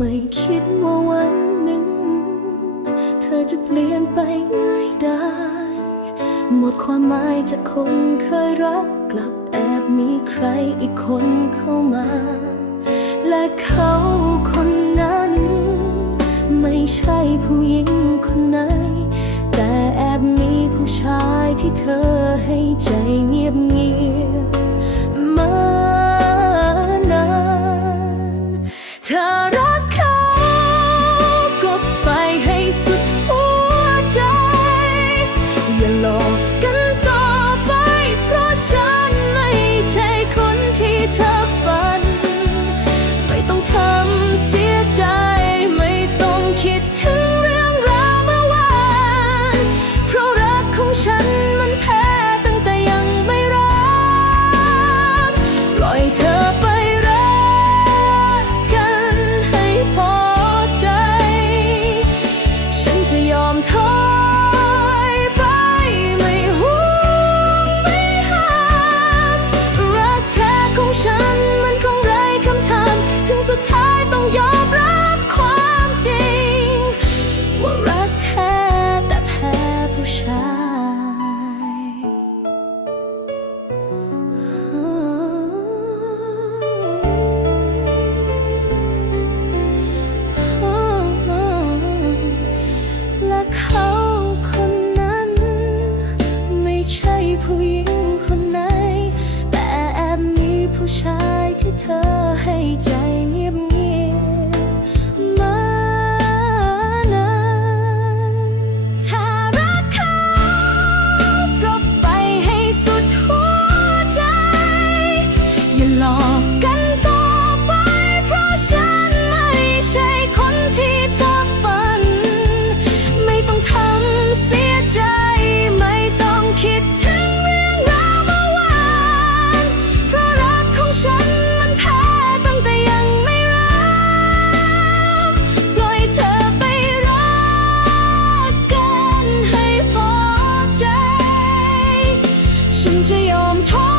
ไม่คิดว่าวันหนึ่ง เธอจะเปลี่ยนไปง่ายได้ หมดความหมายจากคนเคยรักกลับแอบมีใครอีกคนเข้ามา และเขาคนนั้น ไม่ใช่ผู้หญิงคนไหน แต่แอบมีผู้ชายที่เธอให้ใจเงียบเงียบ ฉันจะยอมทน